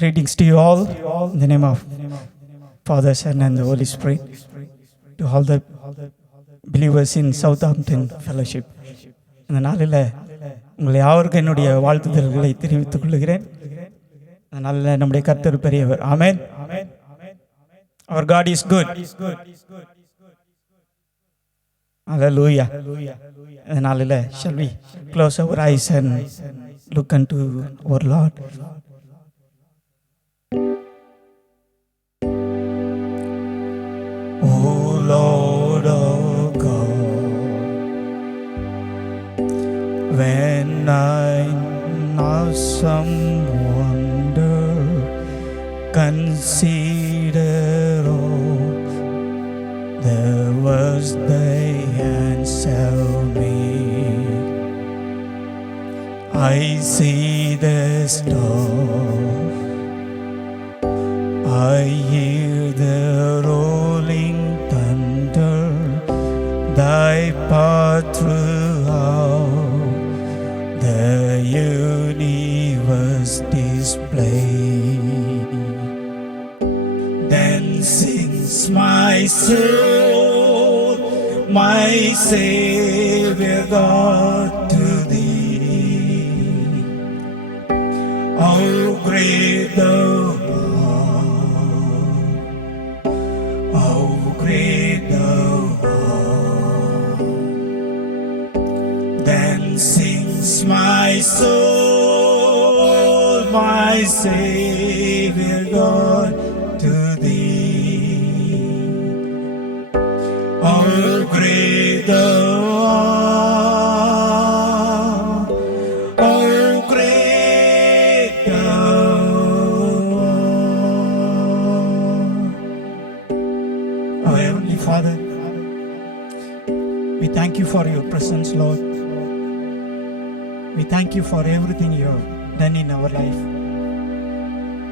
Greetings to you all in the name of Father, Son, and the Holy Spirit. To all the believers in Southampton Fellowship. இந்த நாளில் உங்களை யாவருக்கும் என்னுடைய வாழ்த்துதல்களை தெரிவித்துக் கொள்கிறேன். இந்த நாளில் நம்முடைய கர்த்தர் பெரியவர். ஆமென். Our God is good. Hallelujah. இந்த நாளில் shall we close our eyes and look unto our Lord. Oh Lord of God, when I now some wonder consider all the words thy hands have made, I see the stars, I hear the rolling thunder, thy path throughout the universe display. Then sings my soul, my Savior God, to thee. How great thou art, how great thou art. Then sings my soul, my Savior God, to thee. How great thou art, how great thou art. Our Heavenly Father, we thank you for your presence, Lord. We thank you for everything you have done in our life.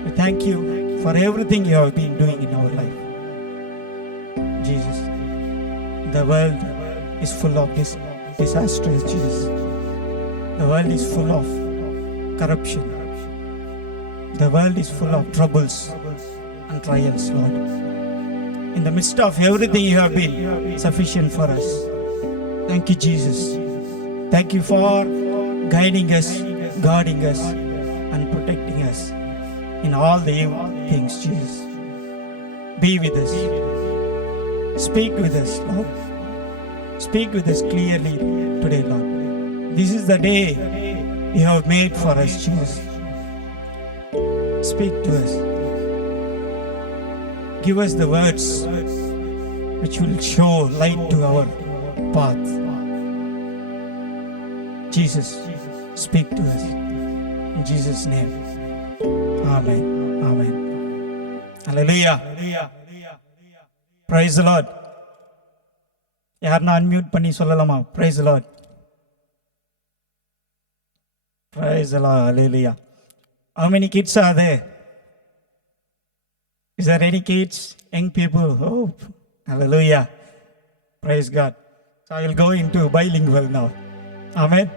We thank you for everything you have been doing in our life. Jesus, the world is full of disasters, Jesus. The world is full of corruption. The world is full of troubles and trials, Lord. In the midst of everything, you have been sufficient for us. Thank you, Jesus. Thank you for guiding us, guarding us, and protecting us in all the evil things, Jesus. Be with us. Speak with us, Lord. Speak with us clearly today, Lord. This is the day you have made for us, Jesus. Speak to us. Give us the words which will show light to our path. Jesus, speak to us. In Jesus' name. Amen. Amen. Hallelujah. Praise the Lord. யாருன்னா unmute பண்ணி சொல்லலாமா? Praise the Lord. Praise the Lord. Hallelujah. How many kids are there? Is there any kids? Young people? Oh, hallelujah. Praise God. So I will go into bilingual now. Amen.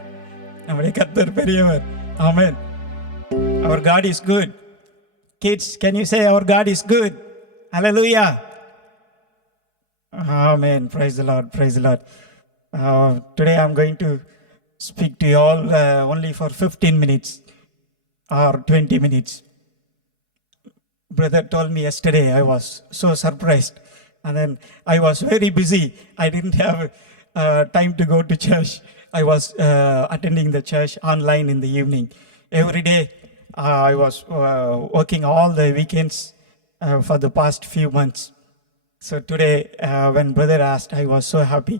நம்முடைய கர்த்தர் பெரியவர். Amen. Our God is good. Kids, can you say our God is good? Hallelujah. Amen. Praise the Lord. Praise the Lord. Today I'm going to speak to you all only for 15 minutes or 20 minutes. Brother told me yesterday, I was so surprised. And then I was very busy. I didn't have time to go to church. I was attending the church online in the evening. Every day I was working all the weekends for the past few months. So today when brother asked, I was so happy.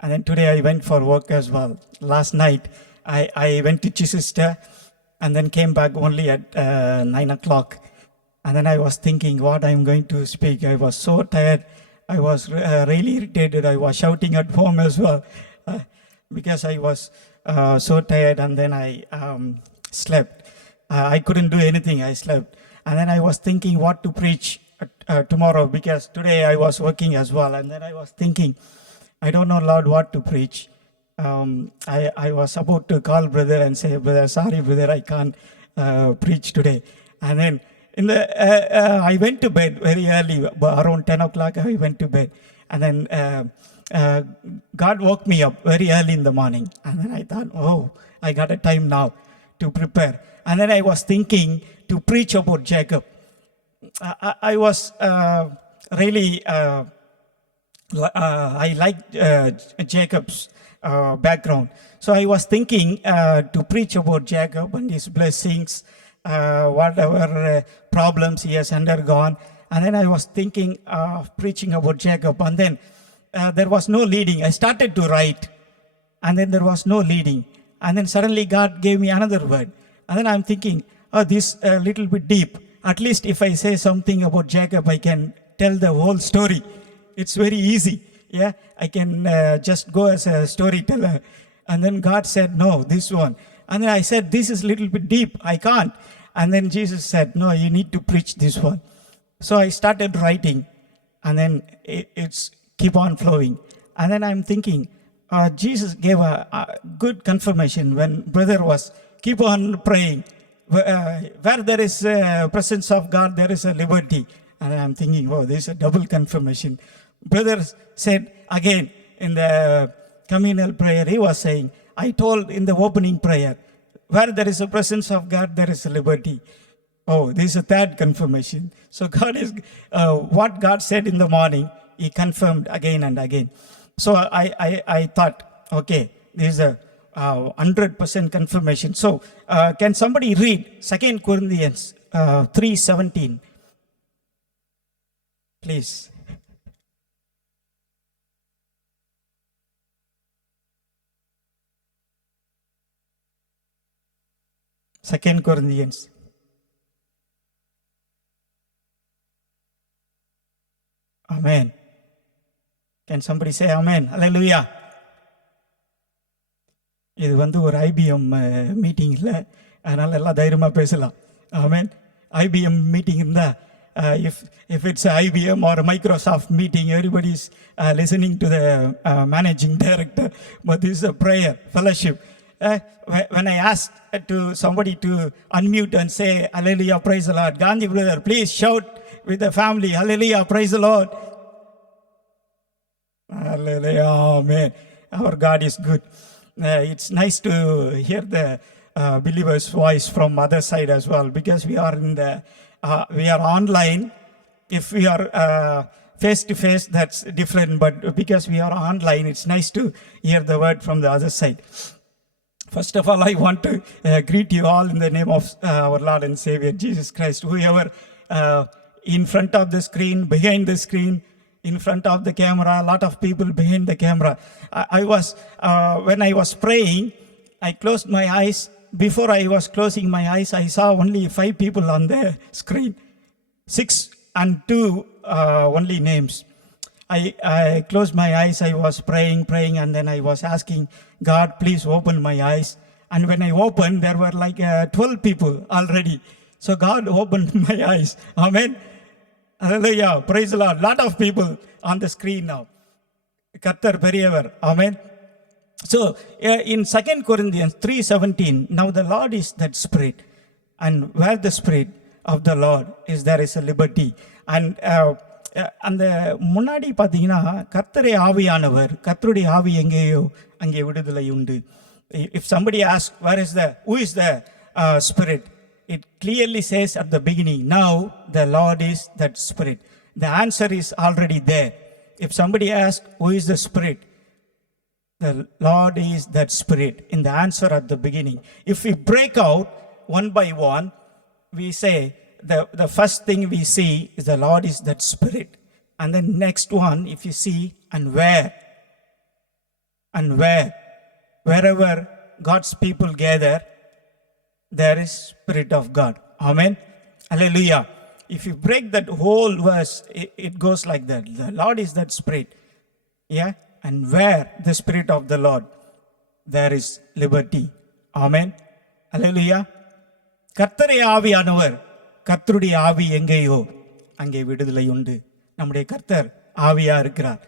And then today I went for work as well. Last night I went to Chichester and then came back only at 9 o'clock. And then I was thinking what I'm going to speak. I was so tired. I was really irritated. I was shouting at home as well. Because I was so tired, and then I slept. I couldn't do anything. I slept. And then I was thinking what to preach tomorrow, because today I was working as well. And then I was thinking, I don't know, Lord, what to preach. I was about to call brother and say, brother, sorry, brother, I can't preach today. And then I went to bed very early, around 10 o'clock I went to bed. And then God woke me up very early in the morning. And then I thought, oh, I got a time now to prepare. And then I was thinking to preach about Jacob. I was really, I liked Jacob's background. So I was thinking to preach about Jacob and his blessings, whatever problems he has undergone. And then I was thinking of preaching about Jacob. And then there was no leading. I started to write. And then there was no leading. And then suddenly God gave me another word. And then I'm thinking, oh, this a little bit deep. At least if I say something about Jacob, I can tell the whole story. It's very easy. Yeah, I can just go as a storyteller. And then God said, no, this one. And then I said, this is a little bit deep. I can't. And then Jesus said, no, you need to preach this one. So I started writing. And then it's keep on flowing. And then I'm thinking, Jesus gave a good confirmation when brother was keep on praying. Where there is a presence of God, there is a liberty. And I'm thinking, oh, this is a double confirmation. Brother said again in the communal prayer, he was saying, I told in the opening prayer, where there is a presence of God, there is a liberty. Oh, this is a third confirmation. So God is, what God said in the morning, he confirmed again and again. So I thought, okay, this is a 100% confirmation. So can somebody read 2 Corinthians 3:17? Please. Second Corinthians. Amen. Can somebody say amen? Hallelujah. இது ஒரு IBM meeting இல்லை, அதனால் எல்லாம் தைரியமாக பேசலாம். ஆமென். IBM meeting இருந்தால், if it's a IBM or a Microsoft meeting, everybody is listening to the managing director. But this is a prayer, fellowship. When I asked to somebody to unmute and say, hallelujah, praise the Lord. Gandhi brother, please shout with the family, hallelujah, praise the Lord. Hallelujah, amen. Our God is good. It's nice to hear the believer's voice from other side as well, because we are in the we are online. If we are face to face, that's different, but because we are online, it's nice to hear the word from the other side. First of all, I want to greet you all in the name of our Lord and Savior Jesus Christ. Whoever in front of the screen, behind the screen, in front of the camera, a lot of people behind the camera. I was, when I was praying, I closed my eyes. Before I was closing my eyes, I saw only 5 people on the screen. 6 and 2 only names. I closed my eyes, I was praying, and then I was asking, God, please open my eyes. And when I opened, there were like 12 people already. So God opened my eyes. Amen. Hallelujah. Praise the Lord. Lot of people on the screen now. Kattar Periyavar. Amen. So in 2 Corinthians 3:17, now the Lord is that Spirit. And where the Spirit of the Lord is, there is a liberty. And அந்த முன்னாடி பார்த்தீங்கன்னா கர்த்தரே ஆவியானவர், கர்த்தருடைய ஆவி எங்கேயோ அங்கே விடுதலை உண்டு. If somebody asks, who is the Spirit? It clearly says at the beginning, now the Lord is that Spirit. The answer is already there. If somebody asks, who is the Spirit? The Lord is that Spirit. In the answer at the beginning. If we break out one by one, we say, the first thing we see is the Lord is that Spirit. And then next one, if you see, and wherever God's people gather, there is Spirit of God. Amen. Hallelujah. If you break that whole verse, it goes like that. The Lord is that Spirit. Yeah. And where the Spirit of the Lord, there is liberty. Amen. Hallelujah. கர்த்தரே ஆவியானவர், கர்த்தருடைய ஆவி எங்கேயோ அங்கே விடுதலை உண்டு. நம்முடைய கர்த்தர் ஆவியா இருக்கிறார்.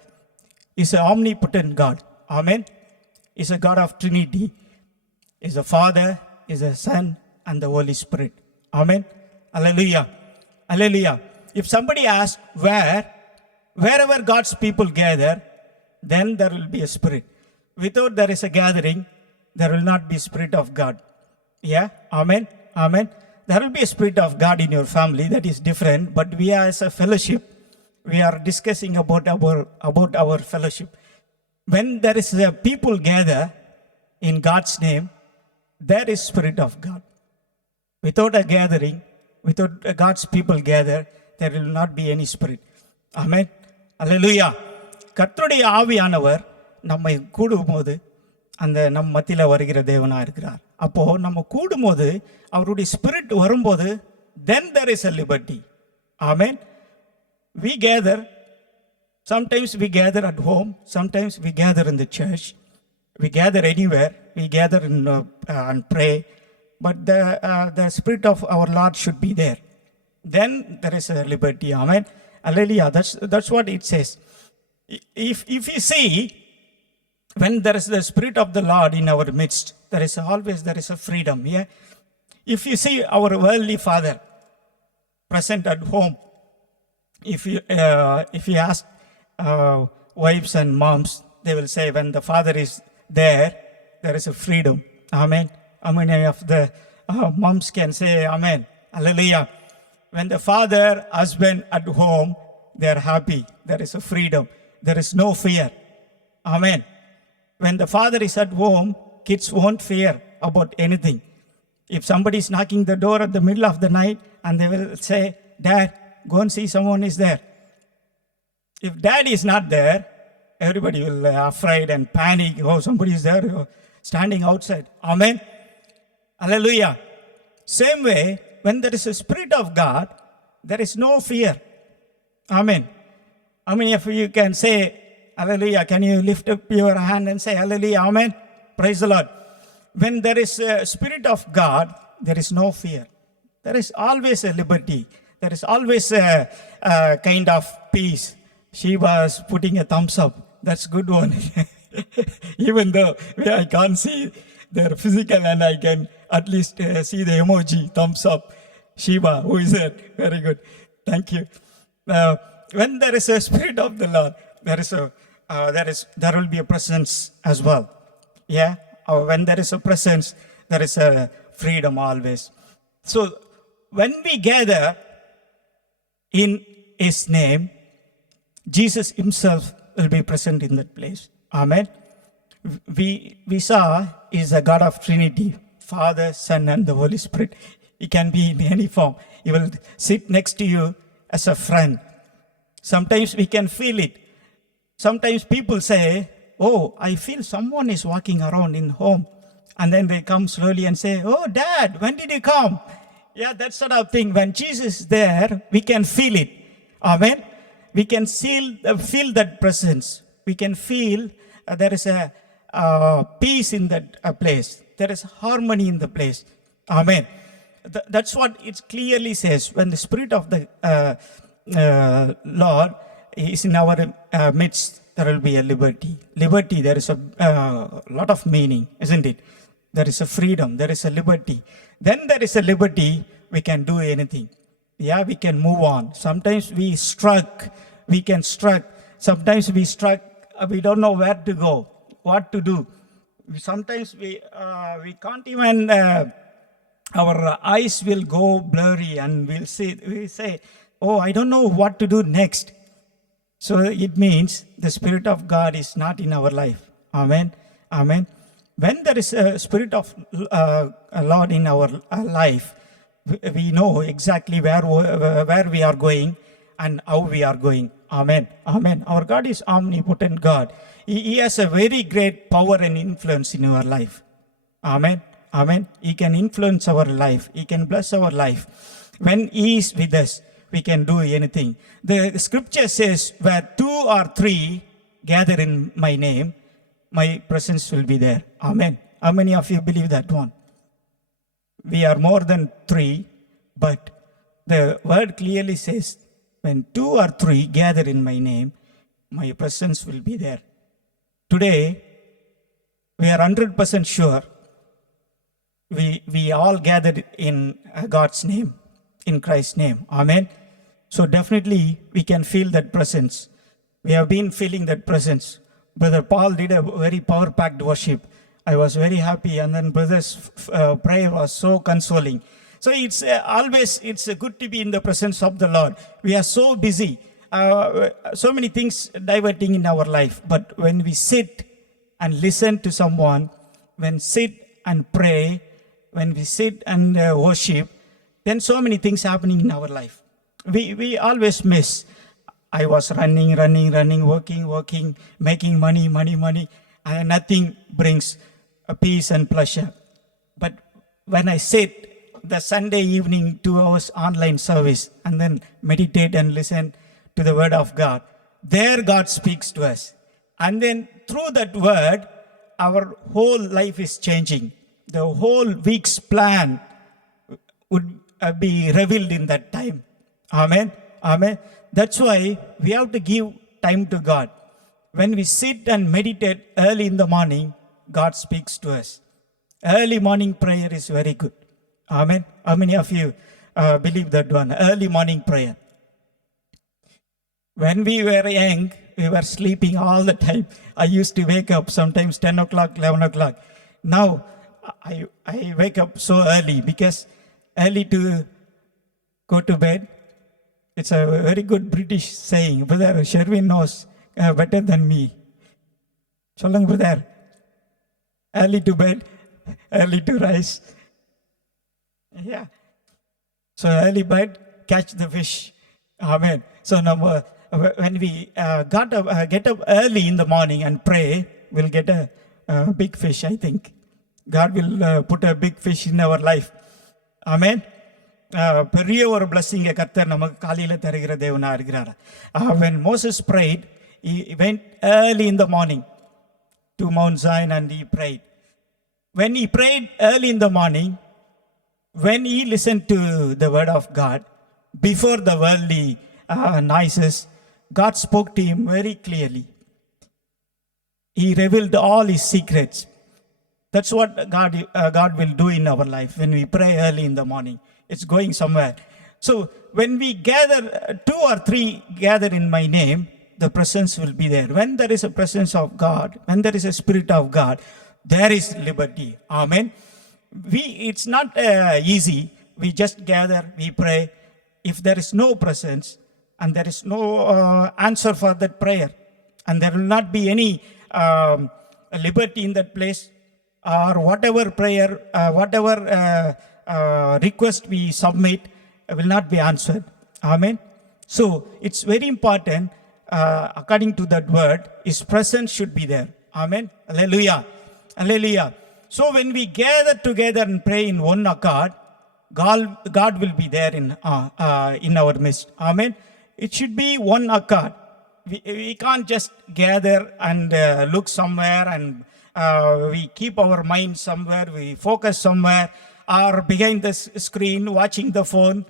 Is an omnipotent God. Amen. Is a God of Trinity. Is a Father, is a Son, and the Holy Spirit. Amen. Hallelujah. Hallelujah. If somebody asks wherever God's people gather, then there will be a spirit. Without there is a gathering, there will not be spirit of God. Yeah, amen, amen. There will be a spirit of God in your family, that is different. But we are as a fellowship, we are discussing about our fellowship. When there is a people gather in God's name, there is spirit of God. Without a gathering, without God's people gather, there will not be any spirit. Amen. Hallelujah. கர்த்தருடைய ஆவியானவர் நம்மை கூடும்போது அந்த நம் மத்தியில் வருகிற தேவனாக இருக்கிறார். அப்போ நம்ம கூடும்போது அவருடைய ஸ்பிரிட் வரும்போது then there is a liberty. Amen. We gather. Sometimes we gather at home. Sometimes we gather in the church. We gather anywhere. We gather and pray. But the spirit of our Lord should be there. Then there is a liberty. Amen. Hallelujah. That's what it says. If you see, when there is the spirit of the Lord in our midst, there is a freedom. Yeah. If you see our worldly father present at home, if you ask wives and moms, they will say when the father is there is a freedom. Amen. How many of the moms can say amen? Hallelujah. When the father, husband at home, they are happy. There is a freedom. There is no fear. Amen. When the father is at home, kids won't fear about anything. If somebody is knocking the door at the middle of the night and they will say, Dad, go and see someone is there. If dad is not there, everybody will afraid and panic. Oh, somebody is there standing outside. Amen. Hallelujah. Same way, when there is a spirit of God, there is no fear. Amen. How many of you can say, hallelujah? Can you lift up your hand and say, hallelujah, amen? Praise the Lord. When there is a spirit of God, there is no fear. There is always a liberty. There is always a kind of peace. She was putting a thumbs up. That's good one. Even though I can't see their physical and I can at least see the emoji, thumbs up. Shiva, who is that? Very good. Thank you. When there is a spirit of the Lord, there will be a presence as well. Yeah. When there is a presence, there is a freedom always. So when we gather in His name, Jesus Himself will be present in that place. Amen. We saw is a God of Trinity, Father, Son, and the Holy Spirit. He can be in any form. He will sit next to you as a friend. Sometimes we can feel it. Sometimes people say, oh, I feel someone is walking around in home. And then they come slowly and say, oh, Dad, when did you come? Yeah, that sort of thing. When Jesus is there, we can feel it. Amen. We can feel that presence. We can feel there is a peace in that place. There is harmony in the place. Amen. That's what it clearly says. When the Spirit of the Lord is in our midst, there will be a liberty. Liberty, there is a lot of meaning, isn't it? There is a freedom, there is a liberty. Then there is a liberty, we can do anything. Yeah, we can move on. Sometimes we can struck. Sometimes we don't know where to go, what to do. Sometimes we can't even, our eyes will go blurry and we say, oh, I don't know what to do next. So it means the Spirit of God is not in our life. Amen. Amen. When there is a Spirit of Lord in our life, we know exactly where we are going and how we are going. Amen. Amen. Our God is omnipotent God. He has a very great power and influence in our life. Amen. Amen. He can influence our life. He can bless our life. When He is with us, we can do anything. The scripture says, where 2 or 3 gather in my name, my presence will be there. Amen. How many of you believe that one? We are more than 3, but the word clearly says, when 2 or 3 gather in my name, my presence will be there. Today, we are 100% sure we all gathered in God's name, in Christ's name. Amen. So definitely we can feel that presence. We have been feeling that presence. Brother Paul did a very power-packed worship. I was very happy, and then brother's prayer was so consoling. So it's good to be in the presence of the Lord. We are so busy, so many things diverting in our life. But when we sit and listen to someone, when sit and pray, when we sit and worship, then so many things happening in our life. We always miss. I was running, working, making money, and nothing brings a peace and pleasure. But when I sit the Sunday evening 2 hours online service and then meditate and listen to the word of God, there God speaks to us. And then through that word, our whole life is changing. The whole week's plan would be revealed in that time. Amen. Amen. That's why we have to give time to God. When we sit and meditate early in the morning, God speaks to us. Early morning prayer is very good. Amen. How many of you believe that one? Early morning prayer. When we were young, we were sleeping all the time. I used to wake up sometimes 10 o'clock, 11 o'clock. Now, I wake up so early because early to go to bed. It's a very good British saying. Brother Sherwin knows better than me. Solong brother. Early to bed, early to rise. Yeah. So early bed, catch the fish. Amen. So now, when we get up early in the morning and pray, we'll get a big fish, I think. God will put a big fish in our life. Amen. பெரிய ஒரு பிளஸ்ஸிங்கை கர்த்தர் நமக்கு காலையில் தருகிற தேவனா இருக்கிறார். When Moses prayed, he went early in the morning to Mount Zion and he prayed. When he prayed early in the morning, when he listened to the word of God, before the worldly noises, God spoke to him very clearly. He revealed all his secrets. That's what God will do in our life when we pray early in the morning. It's going somewhere. So when we gather, 2 or 3 gather in my name, the presence will be there. When there is a presence of God, when there is a Spirit of God, there is liberty. Amen. It's not easy. We just gather, we pray. If there is no presence and there is no answer for that prayer, and there will not be any liberty in that place, or whatever prayer, whatever request we submit will not be answered. Amen. So it's very important, according to that word, His presence should be there. Amen. Hallelujah. Hallelujah. So when we gather together and pray in one accord, God will be there in our midst. Amen. It should be one accord. We can't just gather and look somewhere and we keep our mind somewhere, we focus somewhere, or behind the screen watching the phone.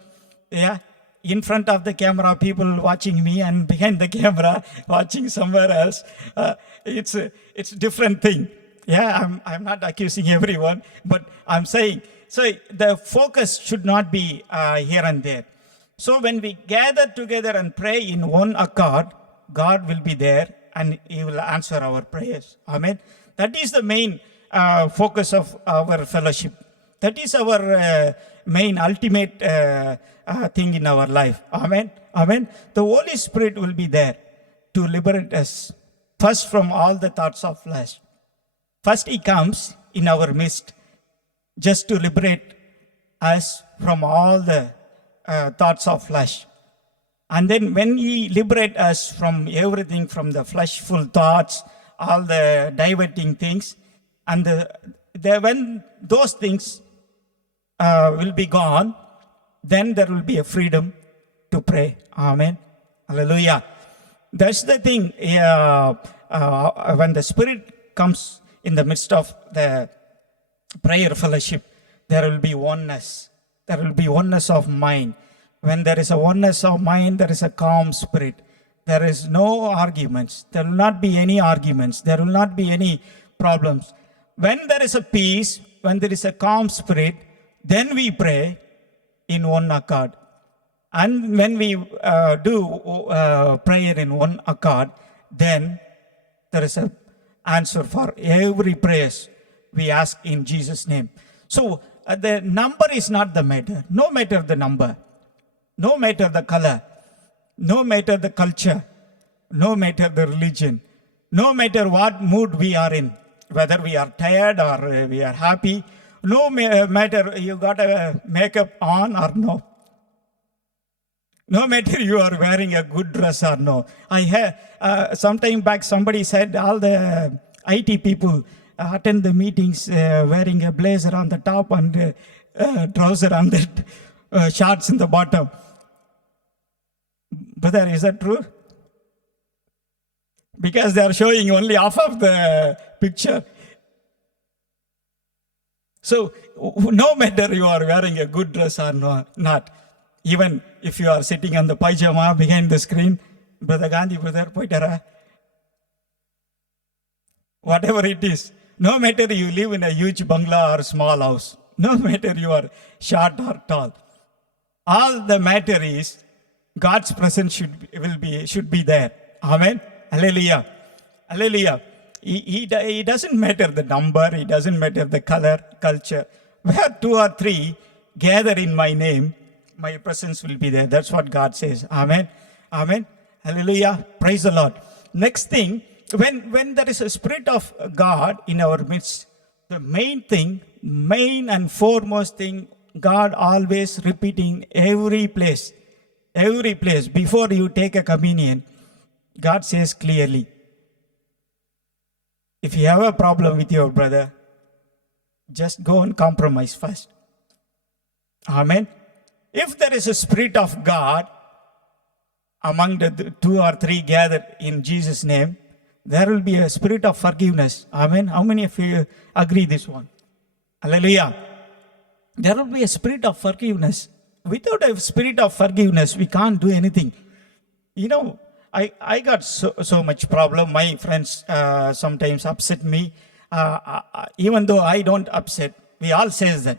Yeah, in front of the camera, people watching me, and behind the camera watching somewhere else. It's a different thing. Yeah, I'm not accusing everyone, but I'm saying, so the focus should not be here and there. So when we gather together and pray in one accord, God will be there and He will answer our prayers. Amen. That is the main focus of our fellowship. That is our main ultimate thing in our life. Amen. Amen. The Holy Spirit will be there to liberate us first from all the thoughts of flesh. First He comes in our midst just to liberate us from all the thoughts of flesh. And then when He liberates us from everything, from the fleshful thoughts, all the diverting things, and when those things will be gone, then there will be a freedom to pray. Amen. Hallelujah. That's the thing. When the Spirit comes in the midst of the prayer fellowship, there will be oneness. There will be oneness of mind. When there is a oneness of mind, there is a calm spirit. There is no arguments. There will not be any arguments. There will not be any problems. When there is a peace, when there is a calm spirit, then we pray in one accord. And when we do prayer in one accord, then there is an answer for every prayers we ask in Jesus' name. So the number is not the matter. No matter the number, no matter the color, no matter the culture, no matter the religion, no matter what mood we are in, whether we are tired or we are happy, no matter you got a makeup on or no. No matter you are wearing a good dress or no. I had some time back somebody said all the IT people attend the meetings wearing a blazer on the top and trouser on the shorts in the bottom. Brother, is that true? Because they are showing only half of the picture. So no matter you are wearing a good dress or not, even if you are sitting on the pajama behind the screen, Brother Gandhi, brother, poitara. Whatever it is, no matter you live in a huge bungalow or small house, no matter you are short or tall, all the matter is God's presence should be there. Amen. Hallelujah. Hallelujah. It doesn't matter the number, it doesn't matter the color, culture. Where 2 or 3 gather in my name, my presence will be there. That's what God says. Amen. Amen. Hallelujah. Praise the Lord. Next thing, when there is a Spirit of God in our midst, the main and foremost thing, God always repeating every place, before you take a communion, God says clearly, if you have a problem with your brother, just go and compromise first. Amen. If there is a Spirit of God among the 2 or 3 gathered in Jesus' name, there will be a spirit of forgiveness. Amen. How many of you agree this one? Hallelujah. There will be a spirit of forgiveness. Without a spirit of forgiveness, we can't do anything. You know, I got so much problem. My friends sometimes upset me. Even though I don't upset, we all says that.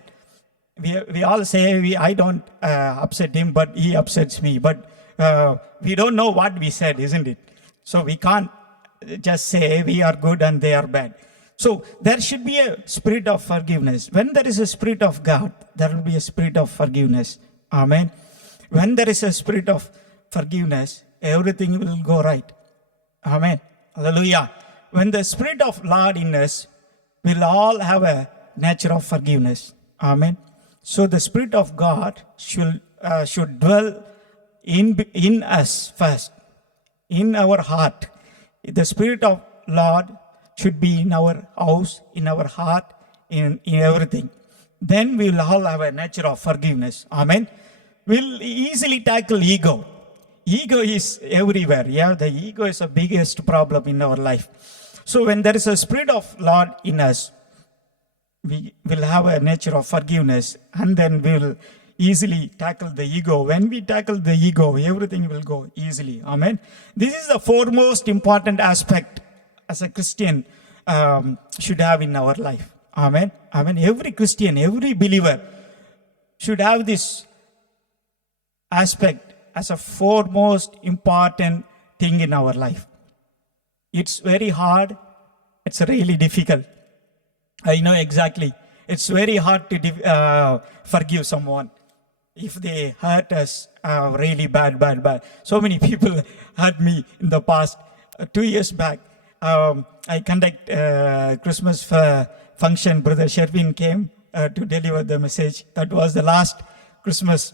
We all say I don't upset him, but he upsets me. But we don't know what we said, isn't it? So we can't just say we are good and they are bad. So there should be a spirit of forgiveness. When there is a Spirit of God, there will be a spirit of forgiveness. Amen. When there is a spirit of forgiveness, everything will go right. Amen. Hallelujah. When the Spirit of Lord in us, we'll all have a nature of forgiveness. Amen. So the Spirit of God should dwell in us first, in our heart. The Spirit of Lord should be in our house, in our heart, in everything. Then we will all have a nature of forgiveness. Amen. We'll easily tackle ego. Ego is everywhere. Yeah, the ego is the biggest problem in our life. So when there is a Spirit of Lord in us, we will have a nature of forgiveness, and then we will easily tackle the ego. When we tackle the ego, everything will go easily. Amen. This is the foremost important aspect as a Christian should have in our life. Amen. Amen. Every Christian, every believer should have this aspect as a foremost important thing in our life. It's very hard. It's really difficult. I know exactly. It's very hard to forgive someone if they hurt us really bad. So many people hurt me in the past. 2 years back, I conduct Christmas function. Brother Sherwin came to deliver the message. That was the last Christmas,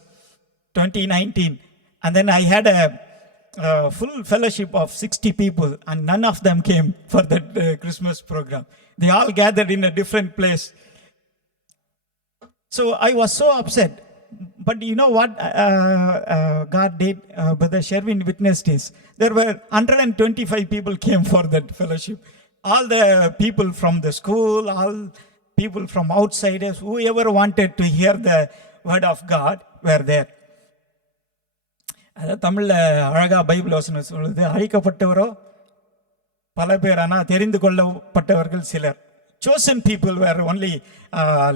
2019. And then I had a full fellowship of 60 people, and none of them came for that Christmas program. They all gathered in a different place. So I was so upset. But you know what God did? Brother Sherwin witnessed this. There were 125 people came for that fellowship. All the people from the school, all people from outsiders, whoever wanted to hear the word of God were there. அதாவது தமிழில் அழகாக Bible வசனம் சொல்லுது, அழைக்கப்பட்டவரோ பல பேர், ஆனால் தெரிந்து கொள்ளப்பட்டவர்கள் சிலர். Chosen people were only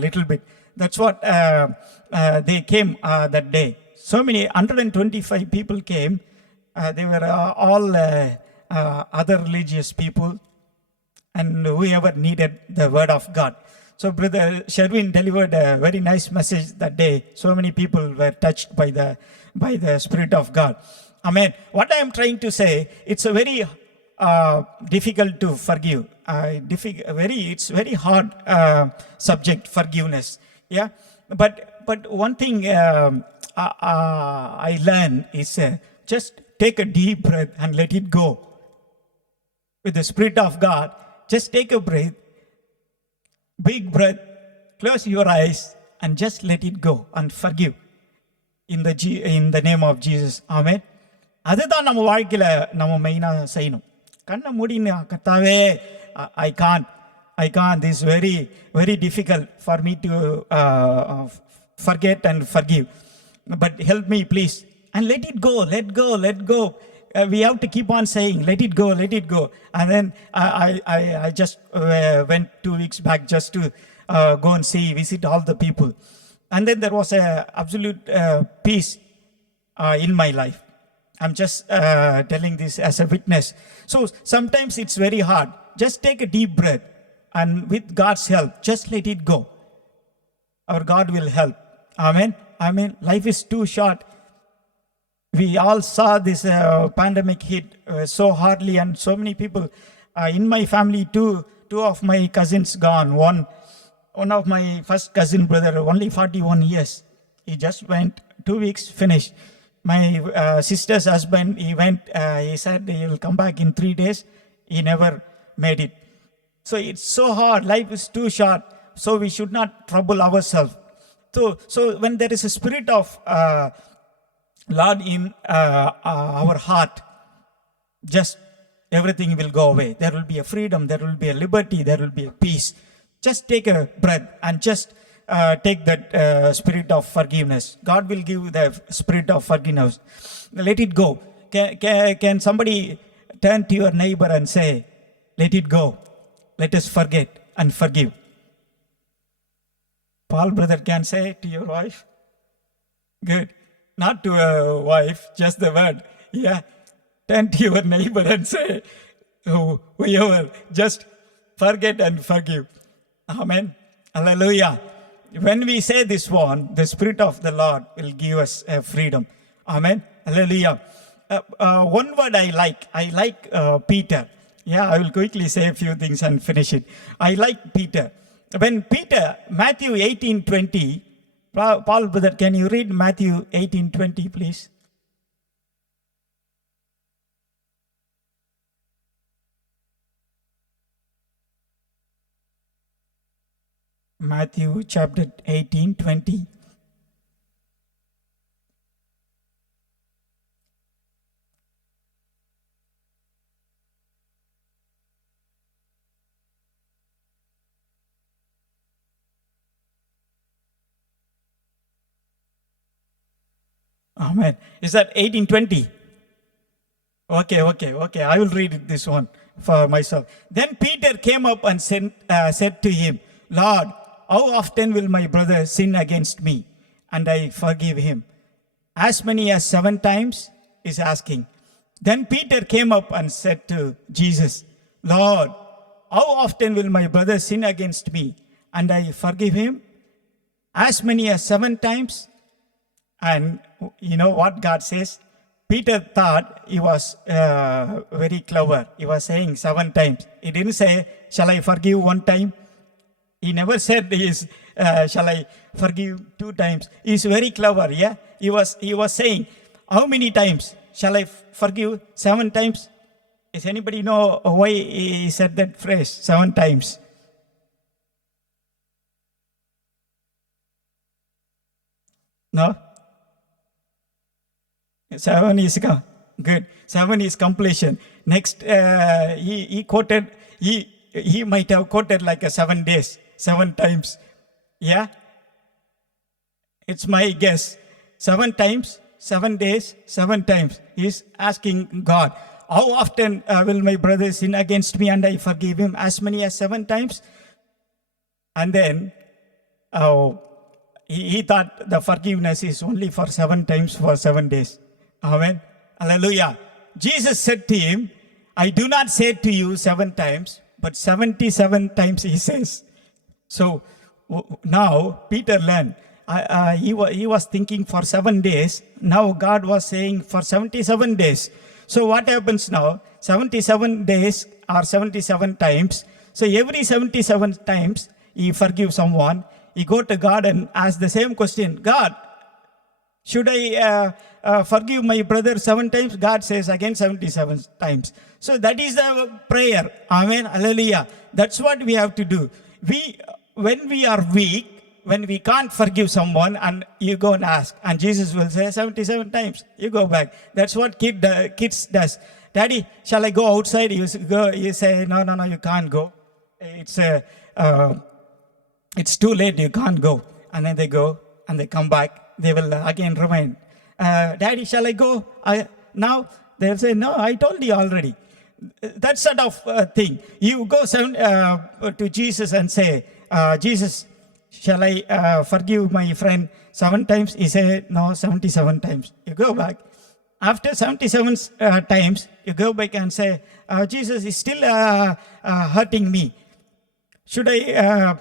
little bit. That's what they came that day. So many, 125 people came. They were all other religious people and whoever needed the word of God. So Brother Sherwin delivered a very nice message that day. So many people were touched by the Spirit of God. Amen. What I am trying to say, it's a very difficult to forgive. It's very hard subject, forgiveness. Yeah, but one thing I learned is just take a deep breath and let it go. With the Spirit of God, just take a breath, big breath, close your eyes, and just let it go and forgive. In the name of Jesus. Amen. அதுதான் நம்ம வாழ்க்கையில நம்ம மெயினா செய்யணும். கண்ணை மூடின்னு கர்த்தாவே, I can't. This is very, very difficult for me to forget and forgive. But help me, please. And let it go, let go. We have to keep on saying, let it go. And then I just went 2 weeks back just to go and visit all the people. And then there was a absolute peace in my life. I'm just telling this as a witness. So sometimes it's very hard. Just take a deep breath, and with God's help, just let it go. Our God will help. Amen. Life is too short. We all saw this pandemic hit so hardly, and so many people in my family. Two of my cousins gone. One of my first cousin brother, only 41 years. He just went 2 weeks, finished. My sister's husband, he went, he said he will come back in 3 days. He never made it. So it's so hard. Life is too short. So we should not trouble ourselves. So when there is a spirit of Lord in our heart, just everything will go away. There will be a freedom, there will be a liberty, there will be a peace. Just take a breath and just take that spirit of forgiveness. God will give the spirit of forgiveness. Let it go. Can somebody turn to your neighbor and say, let it go. Let us forget and forgive. Paul brother can say to your wife. Good. Not to a wife, just the word. Yeah. Turn to your neighbor and say, whoever, just forget and forgive. Amen. Hallelujah. When we say this one, the Spirit of the Lord will give us freedom. Amen. Hallelujah. One word I like Peter. Yeah, I will quickly say a few things and finish it. I like Peter. When Peter, Matthew 18:20, Paul brother, can you read Matthew 18:20, please? Matthew chapter 18:20. Amen. Is that 18:20? Okay. I will read this one for myself. Then Peter came up and said to him, Lord, how often will my brother sin against me and I forgive him? As many as 7 times, is asking. Then Peter came up and said to Jesus, Lord, how often will my brother sin against me and I forgive him? As many as 7 times? And you know what God says? Peter thought he was very clever. He was saying 7 times. He didn't say, shall I forgive 1 time? He never said, shall I forgive 2 times? He's very clever, yeah? He was saying, how many times? Shall I forgive 7 times? Does anybody know why he said that phrase, 7 times? No? 7 is good. 7 is completion. Next, he quoted, he might have quoted like 7 days, 7 times. Yeah? It's my guess. 7 times, 7 days, 7 times. He's asking God, how often will my brother sin against me and I forgive him? As many as 7 times? And then He thought the forgiveness is only for 7 times for 7 days. Amen. Hallelujah. Jesus said to him, I do not say to you 7 times, but 77 times, he says. So now Peter learned. He was thinking for 7 days. Now God was saying for 77 days. So what happens now? 77 days or 77 times. So every 77 times he forgives someone. He go to God and ask the same question. God, should I forgive my brother 7 times? God says again 77 times. So that is the prayer. Amen. Hallelujah. That's what we have to do. When we are weak, when we can't forgive someone, and you go and ask, and Jesus will say 77 times, you go back. That's what kids does. Daddy, shall I go outside? You say, no, you can't go. It's too late, you can't go. And then they go, and they come back. They will again remind, Daddy, shall I go? Now they'll say, no, I told you already. That sort of thing. You go to Jesus and say, Jesus, shall I forgive my friend 7 times? He said, no, 77 times. You go back. After 77 times, you go back and say, Jesus is still hurting me. Should I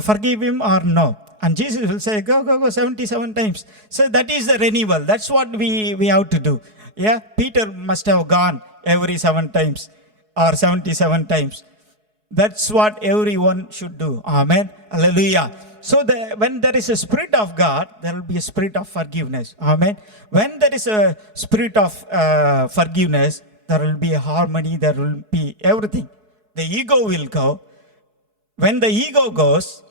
forgive him or no? And Jesus will say, go 77 times. So that is the renewal. That's what we have to do. Yeah, Peter must have gone every 7 times or 77 times. That's what everyone should do. Amen. Hallelujah. So when there is a Spirit of God, there will be a spirit of forgiveness. Amen. When there is a spirit of forgiveness, there will be a harmony, there will be everything. The ego will go. When the ego goes,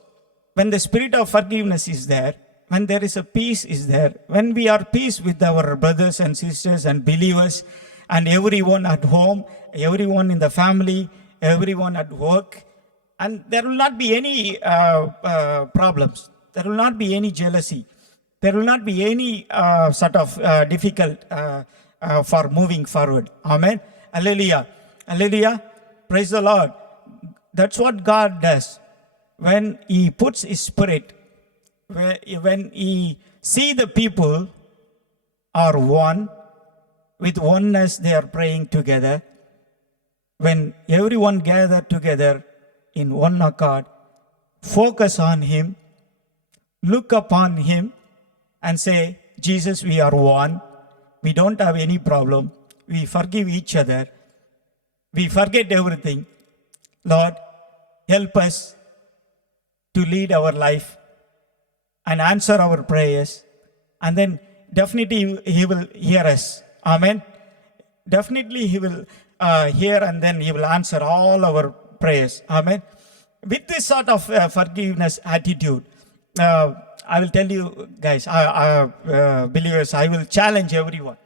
when the spirit of forgiveness is there, when there is a peace is there, when we are peace with our brothers and sisters and believers and everyone at home, everyone in the family, everyone at work, and there will not be any problems. There will not be any jealousy. There will not be any sort of difficult for moving forward. Amen. Hallelujah. Hallelujah. Praise the Lord. That's what God does. When He puts His Spirit, when He see the people are one, with oneness they are praying together. When everyone gather together in one accord, focus on Him, look upon Him and say, Jesus, we are one. We don't have any problem. We forgive each other. We forget everything. Lord, help us to lead our life and answer our prayers. And then definitely He will hear us. Amen. Definitely He will hear, and then He will answer all our prayers. Amen. With this sort of forgiveness attitude, I will tell you guys, believers, I will challenge everyone.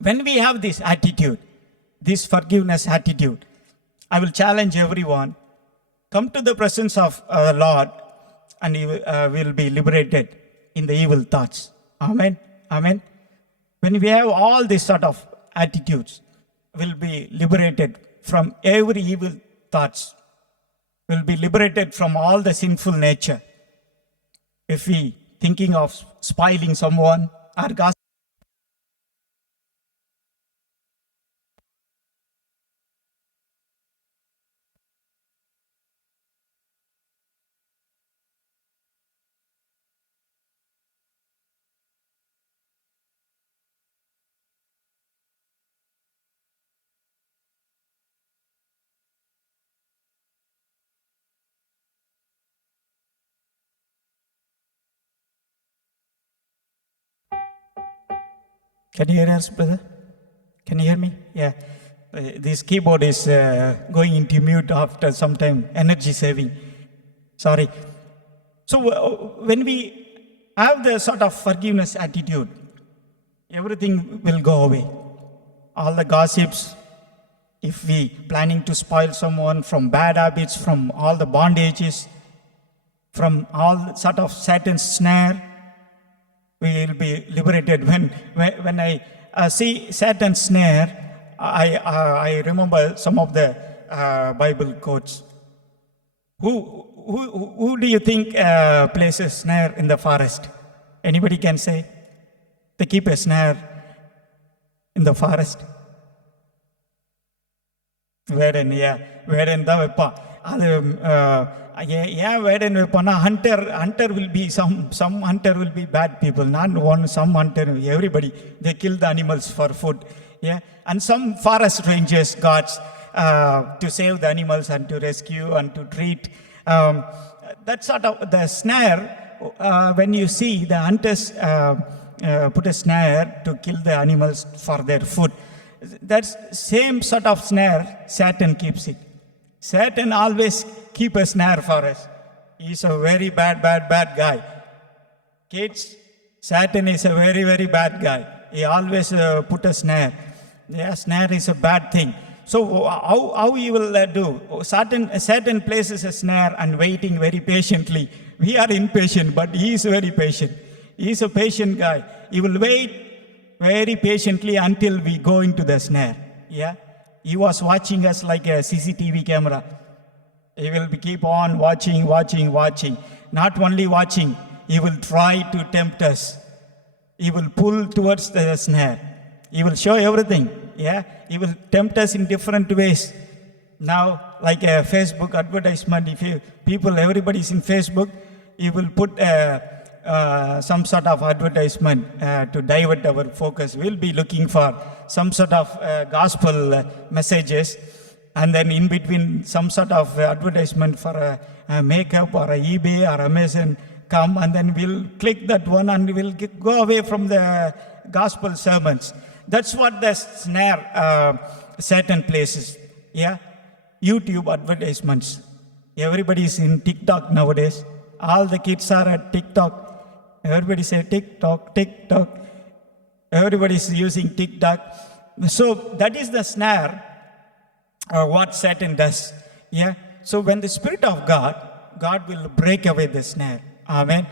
When we have this attitude, this forgiveness attitude, I will challenge everyone. Come to the presence of the Lord, and you will be liberated in the evil thoughts. Amen. Amen. When we have all these sort of attitudes, we'll be liberated from every evil thoughts. We'll be liberated from all the sinful nature. If we thinking of spoiling someone or gossiping, can you hear us, brother? Can you hear me? Yeah. This keyboard is going into mute after some time, energy saving. Sorry. So when we have the sort of forgiveness attitude, everything will go away. All the gossips, if we planning to spoil someone, from bad habits, from all the bondages, from all sort of Satan's snare, we will be liberated. When I see Satan's snare, I remember some of the Bible quotes. Who Who do you think places a snare in the forest? Anybody can say? They keep a snare in the forest. Warden, yeah. Warden தான் வைப்பான். அது ஏன் warden வைப்பான்னா hunter will be some hunter will be bad people, not one, some hunter, everybody. They kill the animals for food. Yeah. And some forest rangers, guards, to save the animals and to rescue and to treat. That sort of the snare, when you see the hunters put a snare to kill the animals for their food, that's same sort of snare Satan keeps it. Satan always keep a snare for us. He's a very bad guy. Kids, Satan is a very bad guy. He always put a snare. Yeah, snare is a bad thing. So how he will do? Satan places a snare and waiting very patiently. We are impatient, but he is very patient. He is a patient guy. He will wait very patiently until we go into the snare. Yeah, he was watching us like a CCTV camera. He will keep on watching. Not only watching, he will try to tempt us. He will pull towards the snare. He will show everything. Yeah, he will tempt us in different ways. Now, like a Facebook advertisement, if everybody is in Facebook, he will put some sort of advertisement to divert our focus. We'll be looking for some sort of gospel messages, and then in between some sort of advertisement for a makeup or a eBay or Amazon come, and then we'll click that one and we'll go away from the gospel sermons. That's what the snare Satan places. Yeah, YouTube advertisements. Everybody is in TikTok nowadays. All the kids are at TikTok. Everybody say TikTok. Everybody is using TikTok. So that is the snare, what Satan does. Yeah. So when the Spirit of God will break away the snare. Amen.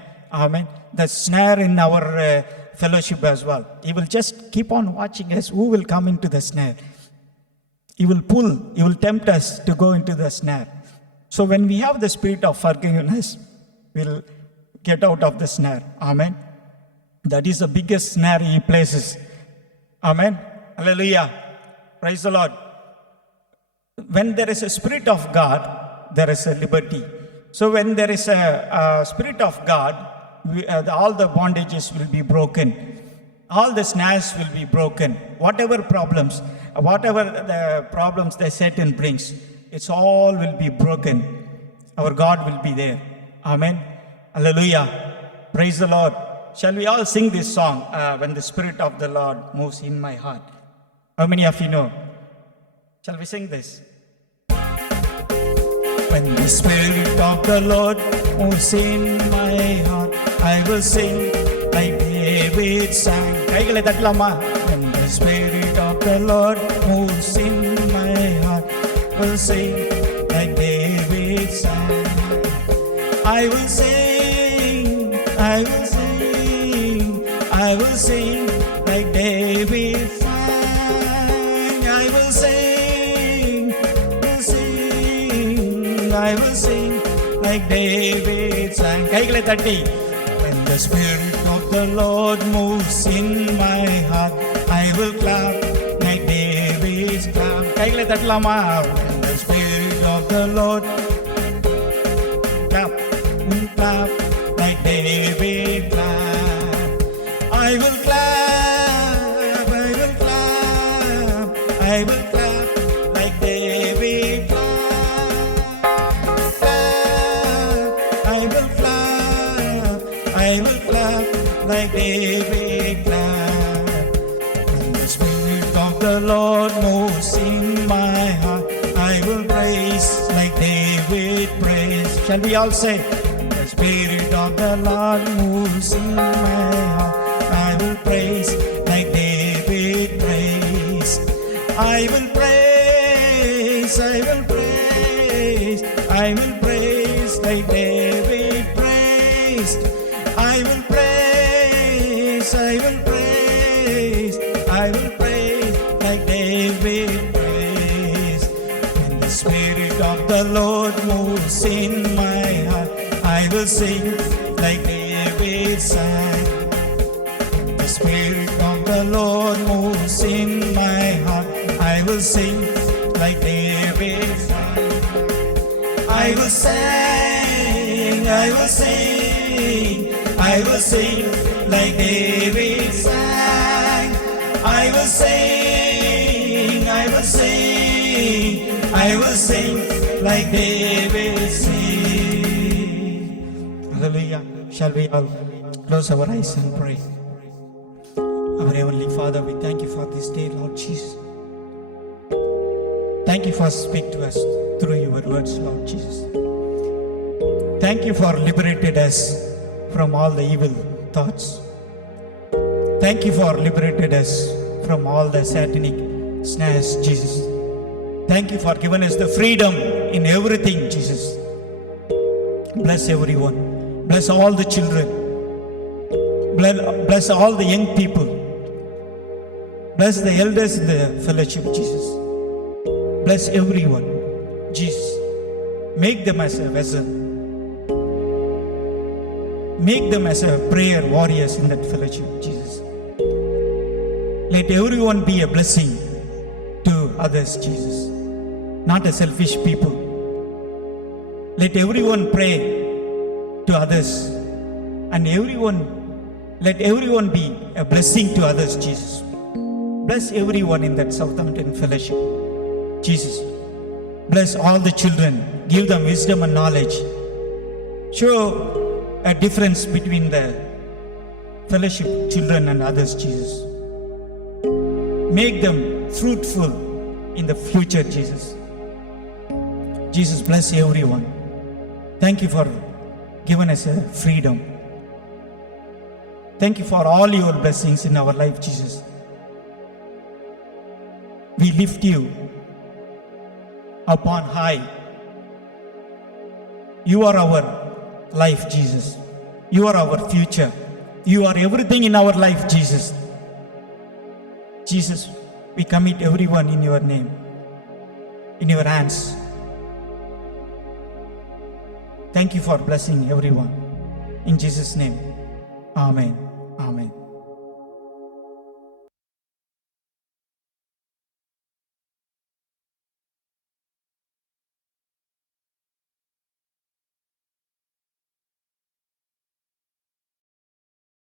The snare in our fellowship as well. He will just keep on watching us. Who will come into the snare? He will pull. He will tempt us to go into the snare. So when we have the spirit of forgiveness, we'll get out of the snare. Amen. That is the biggest snare he places. Amen. Hallelujah. Praise the Lord. When there is a Spirit of God, there is a liberty. So when there is a Spirit of God, all the bondages will be broken. All the snares will be broken. Whatever the problems that Satan brings, it's all will be broken. Our God will be there. Amen. Hallelujah. Praise the Lord. Shall we all sing this song, when the Spirit of the Lord moves in my heart? How many of you know? Shall we sing this? When the Spirit of the Lord moves in my heart, I will sing like David sang. கைகளை தட்டலாமா? When the Spirit of the Lord moves in my heart, I will sing like David sang. I will sing like David sang. I will sing like David sang. கைகளை தட்டி. When the Spirit of the Lord moves in my heart, I will clap like David's clap. கைகளை தட்டலாமா? When the Spirit of the Lord clap like David clap. I will clap like David clap. I will clap like David clap. When the Spirit of the Lord moves in my heart, I will praise like David praised. Shall we all say? The Spirit of the Lord moves in my heart, I will praise like David praised. I will praise like David praised. I will praise like David praised. When the Spirit of the Lord moves in my heart, sing like David sang. The Spirit of the Lord moves in my heart. I will sing like David sang. I will sing, I will sing, I will sing like David sang. I will sing, I will sing, I will sing like David sing. Hallelujah. Shall we all close our eyes and pray? Our Heavenly Father, we thank you for this day, Lord Jesus. Thank you for speaking to us through your words, Lord Jesus. Thank you for liberating us from all the evil thoughts. Thank you for liberating us from all the satanic snares, Jesus. Thank you for giving us the freedom in everything, Jesus. Bless everyone. Bless all the children. Bless all the young people. Bless the elders in the fellowship, Jesus. Bless everyone, Jesus. Make them as a vessel. Make them as a prayer warriors in that fellowship, Jesus. Let everyone be a blessing to others, Jesus. Not a selfish people. Let everyone pray to others. And let everyone be a blessing to others, Jesus. Bless everyone in that Southampton fellowship, Jesus. Bless all the children. Give them wisdom and knowledge. Show a difference between the fellowship children and others, Jesus. Make them fruitful in the future, Jesus. Jesus, bless everyone. Thank you for giving us a freedom. Thank you for all your blessings in our life, Jesus. We lift you up on high. You are our life, Jesus. You are our future. You are everything in our life, Jesus. Jesus, we commit everyone in your name, in your hands. Thank you for blessing everyone. In Jesus' name, amen. Amen.